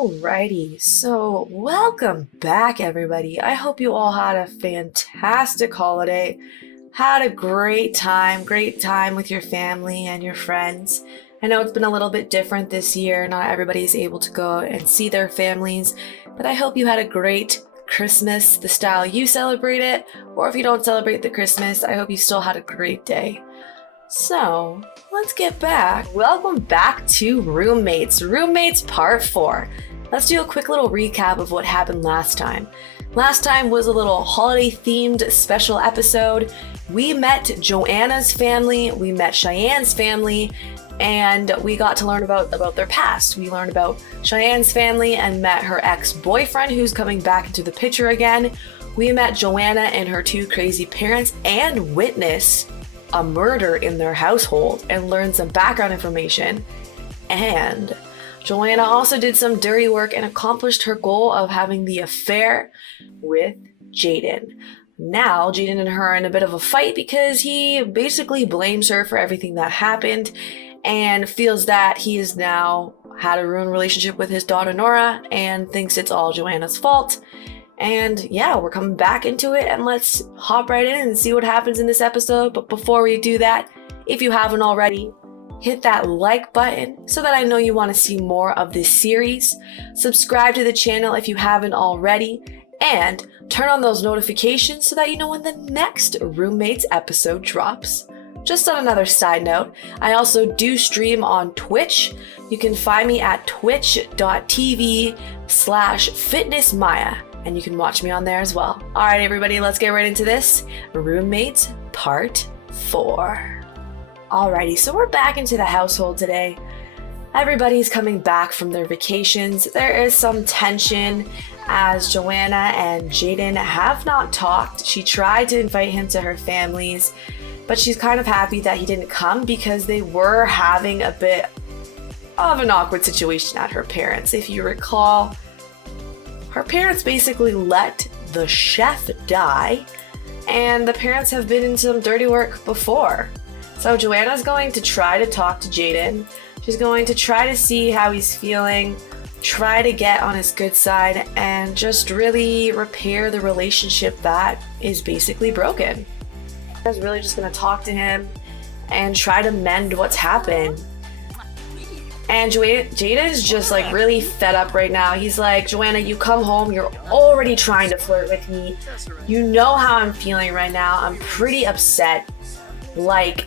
Alrighty, so welcome back, everybody. I hope you all had a fantastic holiday, had a great time with your family and your friends. I know it's been a little bit different this year. Not everybody's able to go and see their families, but I hope you had a great Christmas, the style you celebrate it, or if you don't celebrate the Christmas, I hope you still had a great day. So, let's get back. Welcome back to Roommates Part 4. Let's do a quick little recap of what happened last time. Last time was a little holiday-themed special episode. We met JoAnna's family, we met Cheyanne's family, and we got to learn about their past. We learned about Cheyanne's family and met her ex-boyfriend who's coming back into the picture again. We met JoAnna and her two crazy parents and witnessed a murder in their household and learned some background information. And JoAnna also did some dirty work and accomplished her goal of having the affair with Jaiden. Now, Jaiden and her are in a bit of a fight because he basically blames her for everything that happened and feels that he has now had a ruined relationship with his daughter Nora and thinks it's all JoAnna's fault. And yeah, we're coming back into it, and let's hop right in and see what happens in this episode. But before we do that, if you haven't already, hit that like button so that I know you want to see more of this series. Subscribe to the channel if you haven't already, and turn on those notifications so that you know when the next Roommates episode drops. Just on another side note, I also do stream on Twitch. You can find me at twitch.tv/fitnessmaya. And you can watch me on there as well. All right, everybody, let's get right into this. Roommates Part 4. Alrighty, so we're back into the household today. Everybody's coming back from their vacations. There is some tension as JoAnna and Jaiden have not talked. She tried to invite him to her families, but she's kind of happy that he didn't come because they were having a bit of an awkward situation at her parents'. If you recall, her parents basically let the chef die, and the parents have been in some dirty work before. So JoAnna's going to try to talk to Jaiden. She's going to try to see how he's feeling, try to get on his good side, and just really repair the relationship that is basically broken. She's really just going to talk to him and try to mend what's happened. And Jaiden's just like really fed up right now. He's like, JoAnna, you come home, you're already trying to flirt with me. You know how I'm feeling right now. I'm pretty upset. Like,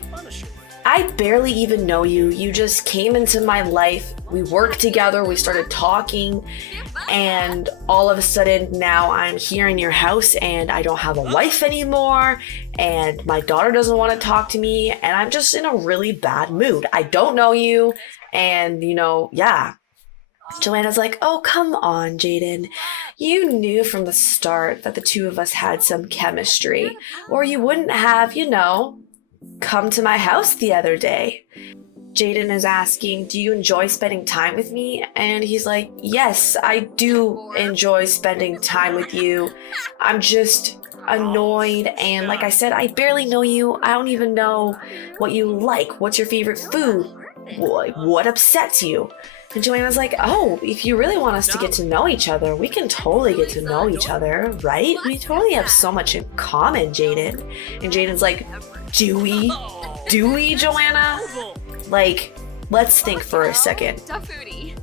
I barely even know you. You just came into my life. We worked together, we started talking, and all of a sudden now I'm here in your house and I don't have a wife anymore, and my daughter doesn't want to talk to me, and I'm just in a really bad mood. I don't know you. And, yeah. JoAnna's like, oh, come on, Jaiden. You knew from the start that the two of us had some chemistry, or you wouldn't have, come to my house the other day. Jaiden is asking, do you enjoy spending time with me? And he's like, yes, I do enjoy spending time with you. I'm just annoyed, and like I said, I barely know you. I don't even know what you like. What's your favorite food? What upsets you? And JoAnna's like, oh, if you really want us to get to know each other, we can totally get to know each other, right? We totally have so much in common, Jaiden. And Jaiden's like, do we, JoAnna? Like, let's think for a second.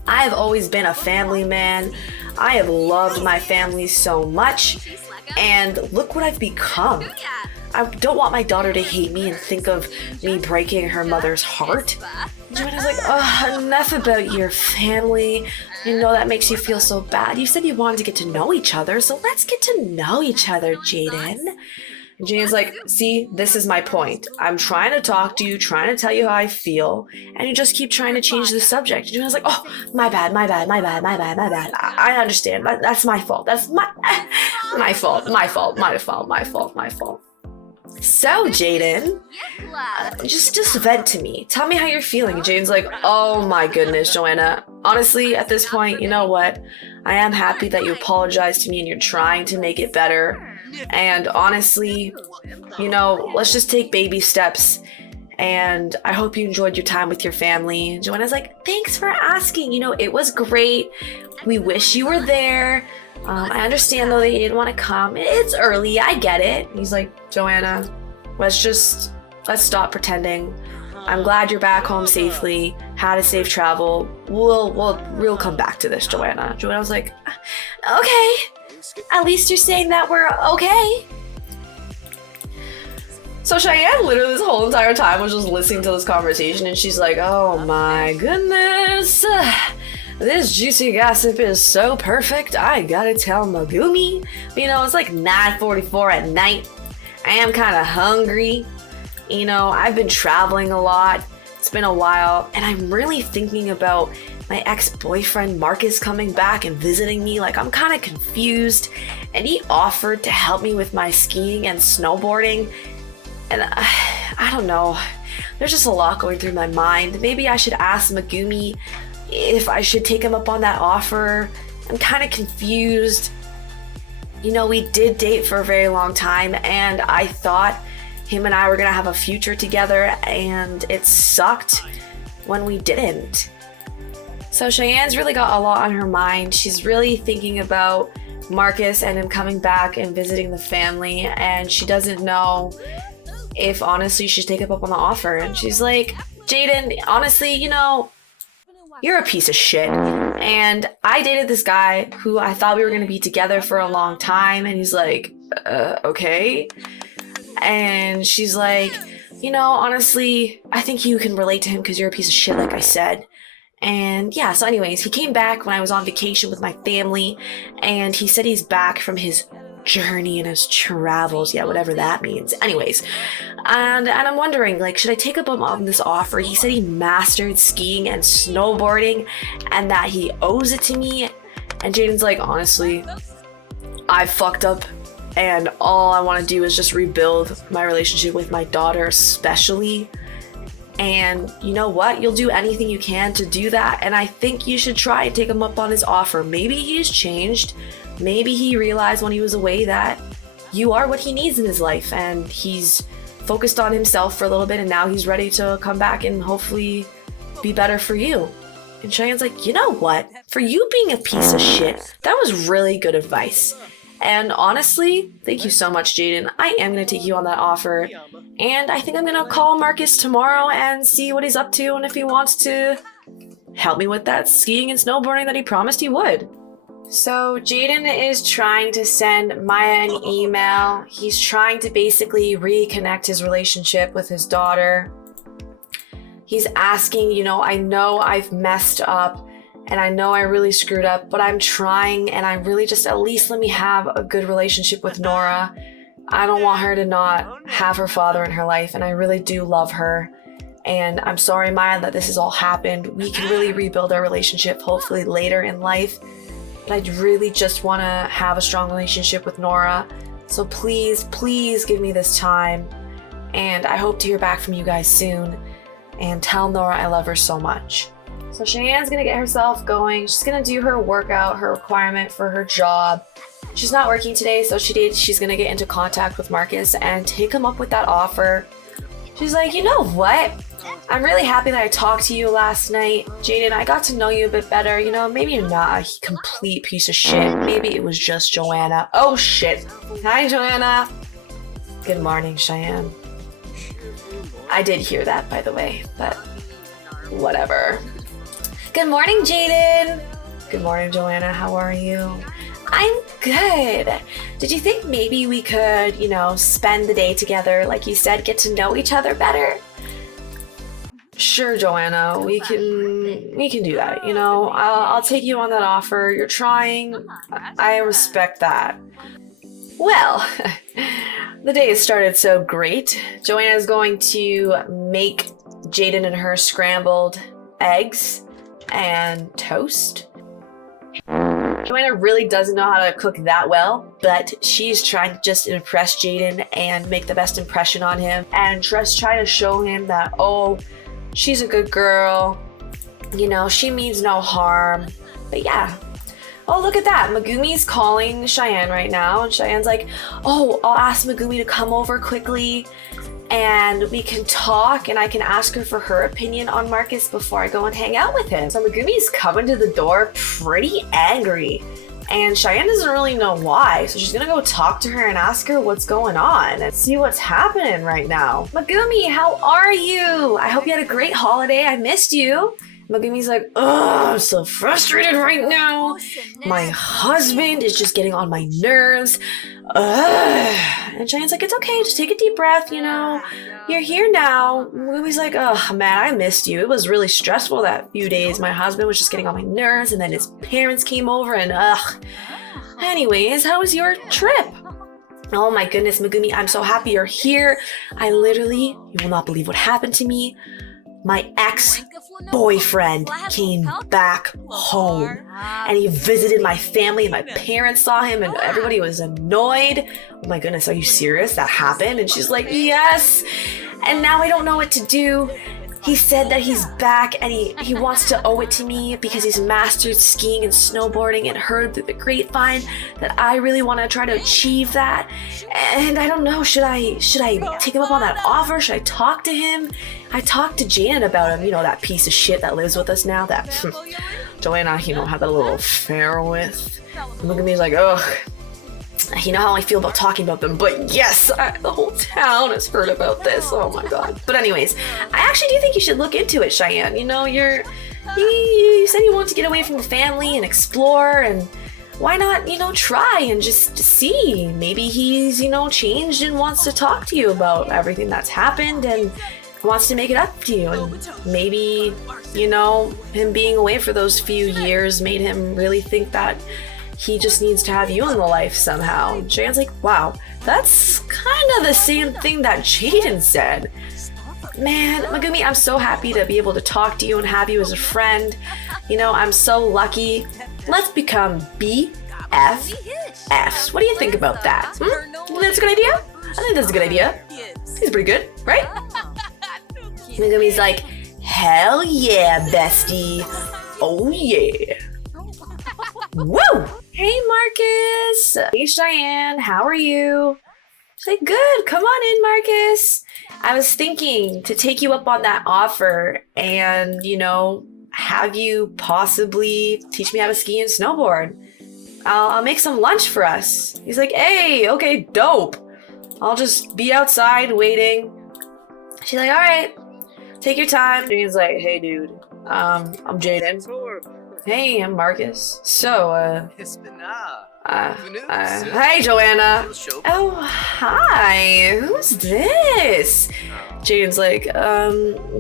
I have always been a family man. I have loved my family so much, and look what I've become. I don't want my daughter to hate me and think of me breaking her mother's heart. JoAnna's like, oh, enough about your family. I know that makes you feel so bad. You said you wanted to get to know each other, so let's get to know each other, Jaiden. And Jaiden's like, see, this is my point. I'm trying to talk to you, trying to tell you how I feel, and you just keep trying to change the subject. And JoAnna's like, oh, my bad. I understand. That's my fault. That's my fault. So, Jaiden, just vent to me. Tell me how you're feeling. And Jaiden's like, oh my goodness, JoAnna. Honestly, at this point, you know what? I am happy that you apologized to me and you're trying to make it better. And honestly, let's just take baby steps and I hope you enjoyed your time with your family. And JoAnna's like, thanks for asking. It was great. We wish you were there. I understand though that you didn't want to come. It's early, I get it. And he's like, JoAnna, let's stop pretending. I'm glad you're back home safely. Had a safe travel. We'll come back to this, JoAnna. JoAnna was like, okay. At least you're saying that we're okay. So Cheyanne literally this whole entire time was just listening to this conversation, and she's like, oh my goodness. This juicy gossip is so perfect. I gotta tell Megumi. It's like 9:44 at night. I am kind of hungry. I've been traveling a lot. It's been a while, and I'm really thinking about my ex-boyfriend Marcus coming back and visiting me. Like, I'm kind of confused, and he offered to help me with my skiing and snowboarding, and I don't know. There's just a lot going through my mind. Maybe I should ask Megumi if I should take him up on that offer. I'm kind of confused. We did date for a very long time, and I thought him and I were gonna have a future together, and it sucked when we didn't. So Cheyanne's really got a lot on her mind. She's really thinking about Marcus and him coming back and visiting the family, and she doesn't know if honestly she should take him up on the offer. And she's like, Jaiden, honestly, you're a piece of shit. And I dated this guy who I thought we were gonna be together for a long time, and he's like, okay. And she's like, honestly, I think you can relate to him because you're a piece of shit, like I said. And yeah, so anyways, he came back when I was on vacation with my family, and he said he's back from his journey and his travels, yeah, whatever that means. Anyways, and I'm wondering, like, should I take up on this offer? He said he mastered skiing and snowboarding and that he owes it to me. And Jaiden's like, honestly, I fucked up, and all I want to do is just rebuild my relationship with my daughter, especially. And you know what? You'll do anything you can to do that, and I think you should try and take him up on his offer. Maybe he's changed. Maybe he realized when he was away that you are what he needs in his life, and he's focused on himself for a little bit, and now he's ready to come back and hopefully be better for you. And Cheyenne's like, you know what? For you being a piece of shit, that was really good advice. And honestly, thank you so much, Jaiden. I am going to take you on that offer. And I think I'm going to call Marcus tomorrow and see what he's up to, and if he wants to help me with that skiing and snowboarding that he promised he would. So Jaiden is trying to send Maya an email. He's trying to basically reconnect his relationship with his daughter. He's asking, I know I've messed up, and I know I really screwed up, but I'm trying, and I really just at least let me have a good relationship with Nora. I don't want her to not have her father in her life, and I really do love her. And I'm sorry, Maya, that this has all happened. We can really rebuild our relationship hopefully later in life. But I really just want to have a strong relationship with Nora. So please, please give me this time. And I hope to hear back from you guys soon. And tell Nora I love her so much. So Cheyenne's gonna get herself going. She's gonna do her workout, her requirement for her job. She's not working today, so she's gonna get into contact with Marcus and take him up with that offer. She's like, you know what? I'm really happy that I talked to you last night. Jaiden, I got to know you a bit better. Maybe you're not a complete piece of shit. Maybe it was just JoAnna. Oh shit. Hi, JoAnna. Good morning, Cheyanne. I did hear that, by the way, but whatever. Good morning, Jaiden. Good morning, JoAnna. How are you? I'm good. Did you think maybe we could, spend the day together, like you said, get to know each other better? Sure, JoAnna, we can do that. I'll take you on that offer. You're trying. I respect that. Well, the day has started so great. JoAnna is going to make Jaiden and her scrambled eggs and toast. JoAnna really doesn't know how to cook that well, but she's trying to just impress Jaiden and make the best impression on him, and just try to show him that, she's a good girl, she means no harm. But yeah. Oh, look at that. Megumi's calling Cheyanne right now, and Cheyenne's like, I'll ask Megumi to come over quickly. and we can talk and I can ask her for her opinion on Marcus before I go and hang out with him. So Megumi's coming to the door pretty angry, and Cheyanne doesn't really know why, so she's gonna go talk to her and ask her what's going on and see what's happening right now. Megumi, how are you? I hope you had a great holiday. I missed you. Megumi's like, oh, I'm so frustrated right now. My husband is just getting on my nerves. And Cheyanne's like, it's okay, just take a deep breath, you know. You're here now. Megumi's like, oh man, I missed you. It was really stressful that few days. My husband was just getting on my nerves, and then his parents came over, and Anyways, how was your trip? Oh my goodness, Megumi, I'm so happy you're here. You will not believe what happened to me. My ex-boyfriend came back home, and he visited my family, and my parents saw him, and everybody was annoyed. Oh my goodness, are you serious? That happened? And she's like, yes. And now I don't know what to do. He said that he's back and he wants to owe it to me because he's mastered skiing and snowboarding and heard through the grapevine that I really want to try to achieve that. And I don't know, should I take him up on that offer? Should I talk to him? I talked to Jaiden about him, you know, that piece of shit that lives with us now that JoAnna, you know, had that little affair with. And look at me, he's like, ugh. You know how I feel about talking about them, but yes, the whole town has heard about this. Oh my god. But anyways, I actually do think you should look into it, Cheyanne. You know, you said you want to get away from the family and explore, and why not, you know, try and just see. Maybe he's, you know, changed and wants to talk to you about everything that's happened and wants to make it up to you. And maybe, you know, him being away for those few years made him really think that he just needs to have you in the life somehow. And Cheyanne's like, wow, that's kind of the same thing that Jaiden said. Man, Megumi, I'm so happy to be able to talk to you and have you as a friend. You know, I'm so lucky. Let's become BFFs. What do you think about that? That's a good idea? I think that's a good idea. He's pretty good, right? Megumi's like, hell yeah, bestie. Oh yeah. Woo! Hey, Marcus! Hey, Cheyanne, how are you? She's like, good, come on in, Marcus. I was thinking to take you up on that offer and, you know, have you possibly teach me how to ski and snowboard. I'll make some lunch for us. He's like, hey, okay, dope. I'll just be outside waiting. She's like, all right, take your time. And he's like, hey, dude, I'm Jaiden. Hey, I'm Marcus. So, hi, JoAnna. Oh, hi. Who's this? Jaiden's like,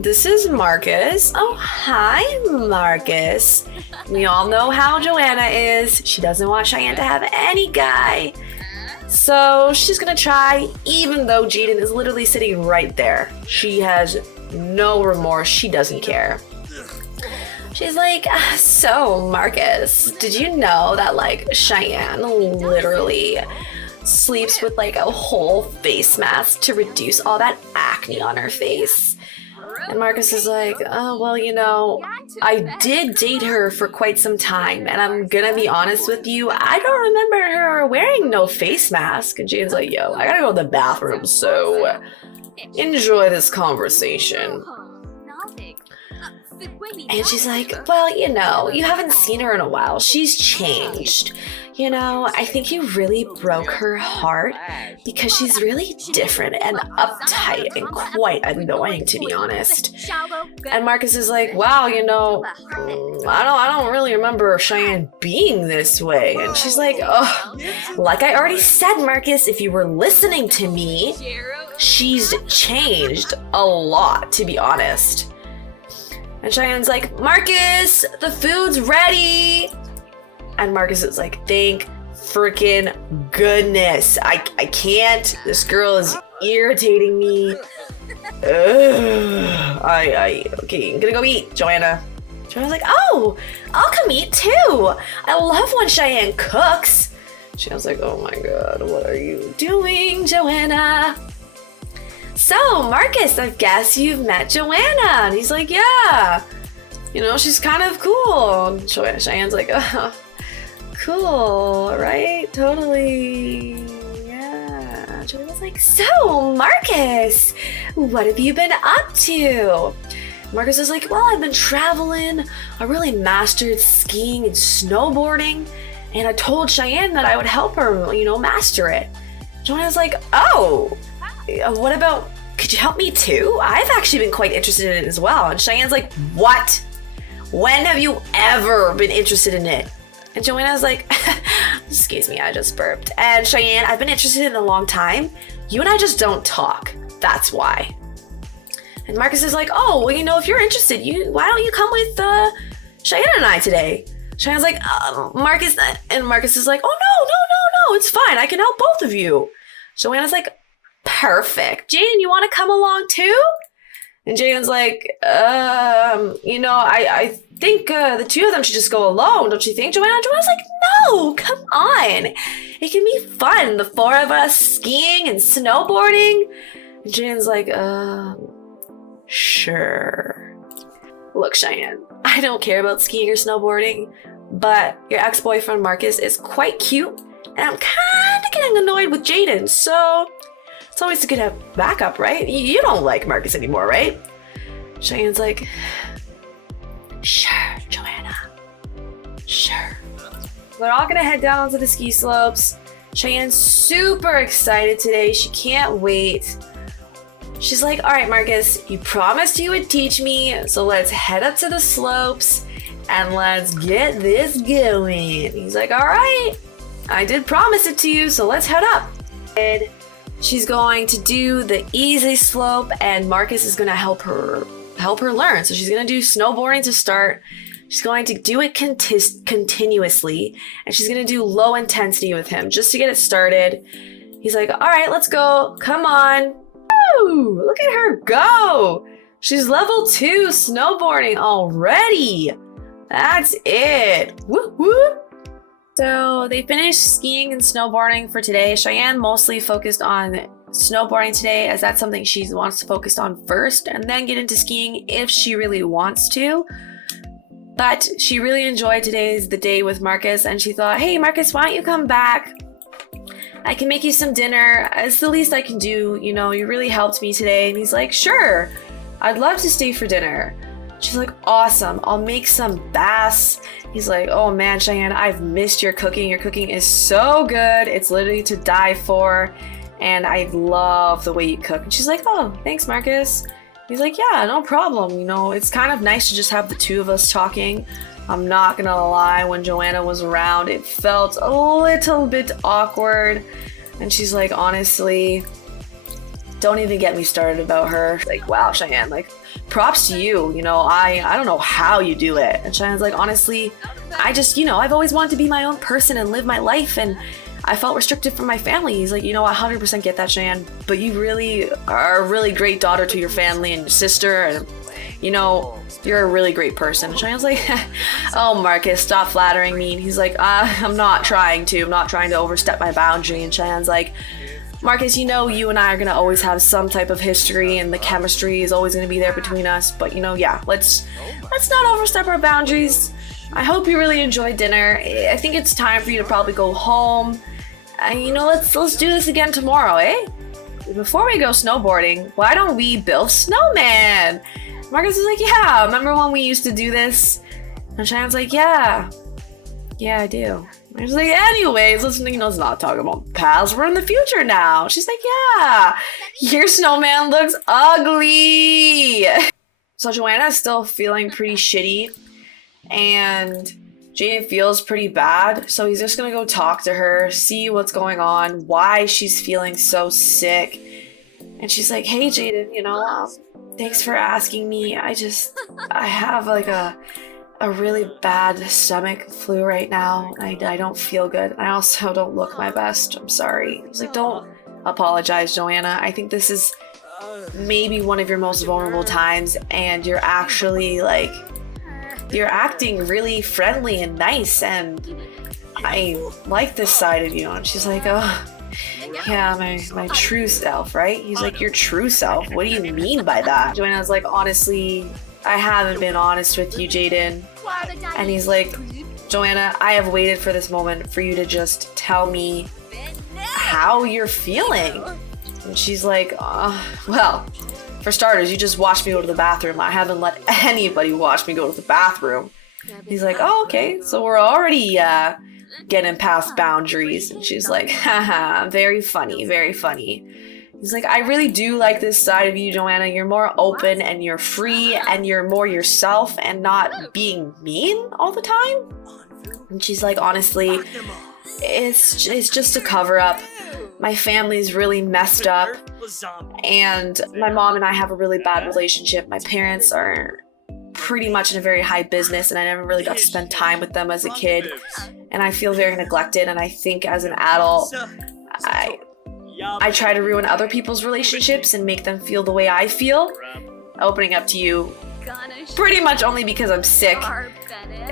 this is Marcus. Oh, hi, Marcus. We all know how JoAnna is. She doesn't want Cheyanne to have any guy. So she's gonna try, even though Jaiden is literally sitting right there. She has no remorse. She doesn't care. She's like, so Marcus, did you know that like Cheyanne literally sleeps with like a whole face mask to reduce all that acne on her face? And Marcus is like, oh, well, you know, I did date her for quite some time, and I'm gonna be honest with you, I don't remember her wearing no face mask. And Jaden's like, yo, I gotta go to the bathroom, so enjoy this conversation. And she's like, well, you know, you haven't seen her in a while. She's changed. You know, I think you really broke her heart because she's really different and uptight and quite annoying, to be honest. And Marcus is like, wow, you know, I don't really remember Cheyanne being this way. And she's like, oh, like I already said, Marcus, if you were listening to me, she's changed a lot, to be honest. And Cheyanne's like, Marcus, the food's ready. And Marcus is like, thank freaking goodness. I can't. This girl is irritating me. Okay, I'm gonna go eat, JoAnna. JoAnna's like, oh, I'll come eat too. I love when Cheyanne cooks. Cheyanne's like, oh my god, what are you doing, JoAnna? So, Marcus, I guess you've met JoAnna. And he's like, yeah. You know, she's kind of cool. And Cheyenne's like, oh, cool, right? Totally. Yeah. JoAnna's like, so, Marcus, what have you been up to? Marcus is like, well, I've been traveling. I really mastered skiing and snowboarding. And I told Cheyanne that I would help her, master it. JoAnna's like, oh, what about, could you help me too? I've actually been quite interested in it as well. And Cheyanne's like, what? When have you ever been interested in it? And JoAnna's like, excuse me, I just burped. And Cheyanne, I've been interested in it a long time. You and I just don't talk. That's why. And Marcus is like, oh, well, if you're interested, why don't you come with Cheyanne and I today? Cheyanne's like, Marcus, and Marcus is like, oh, no, it's fine. I can help both of you. JoAnna's like, perfect. Jaiden, you want to come along too? And Jaiden's like, I think the two of them should just go alone, don't you think, JoAnna? JoAnna's like, no, come on. It can be fun, the four of us skiing and snowboarding. And Jaiden's like, sure. Look, Cheyanne, I don't care about skiing or snowboarding, but your ex-boyfriend Marcus is quite cute, and I'm kind of getting annoyed with Jaiden, so it's always good to have backup, right? You don't like Marcus anymore, right? Cheyenne's like, sure, JoAnna, sure. They're all gonna head down onto the ski slopes. Cheyenne's super excited today. She can't wait. She's like, all right, Marcus, you promised you would teach me, so let's head up to the slopes and let's get this going. He's like, all right, I did promise it to you, so let's head up. And she's going to do the easy slope, and Marcus is gonna help her learn. So she's gonna do snowboarding to start. She's going to do it continuously, and she's gonna do low intensity with him just to get it started. He's like, all right, let's go. Come on. Woo! Look at her go. She's level 2 snowboarding already. That's it. Whoop whoop. So they finished skiing and snowboarding for today. Cheyanne mostly focused on snowboarding today, as that's something she wants to focus on first, and then get into skiing if she really wants to. But she really enjoyed the day with Marcus, and she thought, hey Marcus, why don't you come back? I can make you some dinner. It's the least I can do. You really helped me today. And he's like, sure, I'd love to stay for dinner. She's like, awesome, I'll make some bass. He's like, oh man, Cheyanne, I've missed your cooking. Your cooking is so good. It's literally to die for. And I love the way you cook. And she's like, oh, thanks, Marcus. He's like, yeah, no problem. It's kind of nice to just have the two of us talking. I'm not gonna lie, when JoAnna was around, it felt a little bit awkward. And she's like, honestly, don't even get me started about her. Like, wow, Cheyanne, like, props to you. I don't know how you do it. And Cheyenne's like, honestly, I just, I've always wanted to be my own person and live my life, and I felt restricted from my family. He's like, I 100% get that, Cheyanne, but you really are a really great daughter to your family and your sister, and you're a really great person. And Cheyenne's like, oh, Marcus, stop flattering me. And he's like, I'm not trying to overstep my boundary. And Cheyenne's like, Marcus, you and I are gonna always have some type of history, and the chemistry is always gonna be there between us. But yeah, let's not overstep our boundaries. I hope you really enjoyed dinner. I think it's time for you to probably go home. And let's do this again tomorrow, eh? Before we go snowboarding, why don't we build snowman? Marcus is like, yeah, remember when we used to do this? And Cheyenne's like, yeah, I do. I was like, anyways, let's not talk about the past. We're in the future now. She's like, yeah, your snowman looks ugly. So JoAnna is still feeling pretty shitty, and Jaiden feels pretty bad. So he's just gonna go talk to her, see what's going on, why she's feeling so sick. And she's like, hey Jaiden, thanks for asking me. I have like a really bad stomach flu right now. I don't feel good. I also don't look my best. I'm sorry. He's like, don't apologize, JoAnna. I think this is maybe one of your most vulnerable times, and you're actually you're acting really friendly and nice, and I like this side of you. And she's like, oh, yeah, my true self, right? He's like, your true self? What do you mean by that? JoAnna's like, honestly, I haven't been honest with you, Jaiden. And he's like, JoAnna, I have waited for this moment for you to just tell me how you're feeling. And she's like, well, For starters, you just watched me go to the bathroom. I haven't let anybody watch me go to the bathroom. He's like, oh, okay, so we're already getting past boundaries. And she's like, haha, very funny, very funny. He's like, I really do like this side of you, JoAnna. You're more open and you're free and you're more yourself and not being mean all the time. And she's like, honestly, it's just a cover up. My family's really messed up and my mom and I have a really bad relationship. My parents are pretty much in a very high business and I never really got to spend time with them as a kid. And I feel very neglected, and I think as an adult, I try to ruin other people's relationships and make them feel the way I feel. Opening up to you pretty much only because I'm sick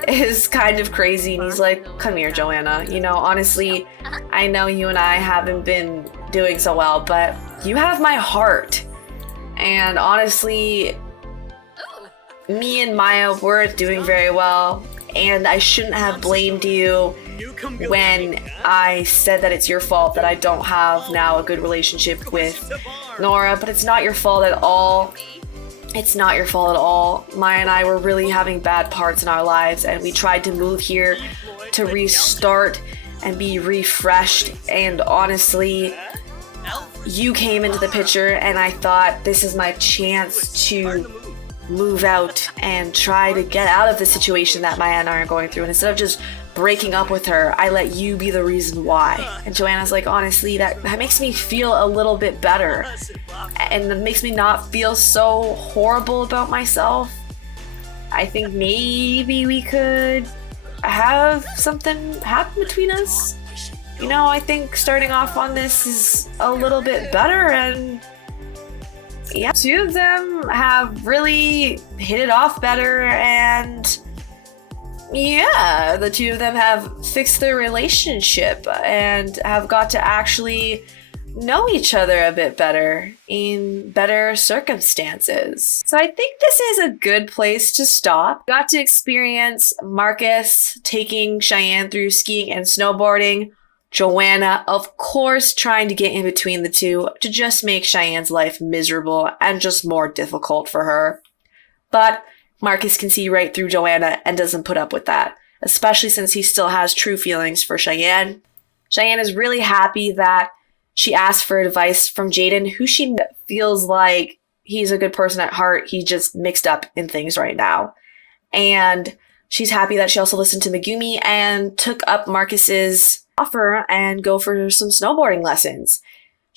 is kind of crazy. And he's like, come here, JoAnna. You know, honestly, I know you and I haven't been doing so well, but you have my heart. And honestly, me and Maya weren't doing very well. And I shouldn't have blamed you when I said that it's your fault that I don't have now a good relationship with Nora, but it's not your fault at all. It's not your fault at all. Maya and I were really having bad parts in our lives, and we tried to move here to restart and be refreshed. And honestly, you came into the picture, and I thought this is my chance to move out and try to get out of the situation that Maya and I are going through. And instead of just breaking up with her, I let you be the reason why. And JoAnna's like, honestly, that makes me feel a little bit better. And it makes me not feel so horrible about myself. I think maybe we could have something happen between us. You know, I think starting off on this is a little bit better, and yeah, two of them have really hit it off better, and yeah, the two of them have fixed their relationship and have got to actually know each other a bit better in better circumstances. So I think this is a good place to stop. Got to experience Marcus taking Cheyanne through skiing and snowboarding. JoAnna, of course, trying to get in between the two to just make Cheyanne's life miserable and just more difficult for her. But Marcus can see right through JoAnna and doesn't put up with that, especially since he still has true feelings for Cheyanne. Cheyanne is really happy that she asked for advice from Jaiden, who she feels like he's a good person at heart. He's just mixed up in things right now. And she's happy that she also listened to Megumi and took up Marcus's offer and go for some snowboarding lessons.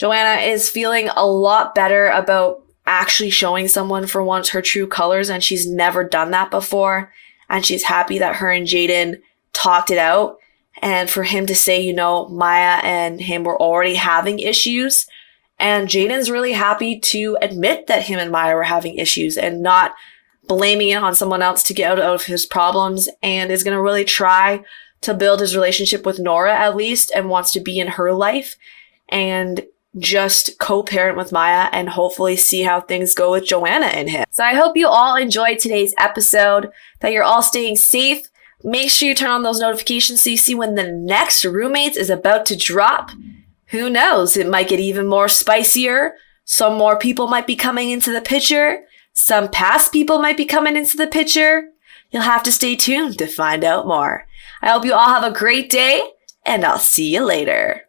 JoAnna is feeling a lot better about actually showing someone for once her true colors, and she's never done that before. And she's happy that her and Jaiden talked it out. And for him to say, you know, Maya and him were already having issues. And Jaiden's really happy to admit that him and Maya were having issues and not blaming it on someone else to get out of his problems, and is going to really try to build his relationship with Nora at least, and wants to be in her life and just co-parent with Maya and hopefully see how things go with JoAnna and him. So I hope you all enjoyed today's episode, that you're all staying safe. Make sure you turn on those notifications so you see when the next Roommates is about to drop. Who knows? It might get even more spicier. Some more people might be coming into the picture. Some past people might be coming into the picture. You'll have to stay tuned to find out more. I hope you all have a great day, and I'll see you later.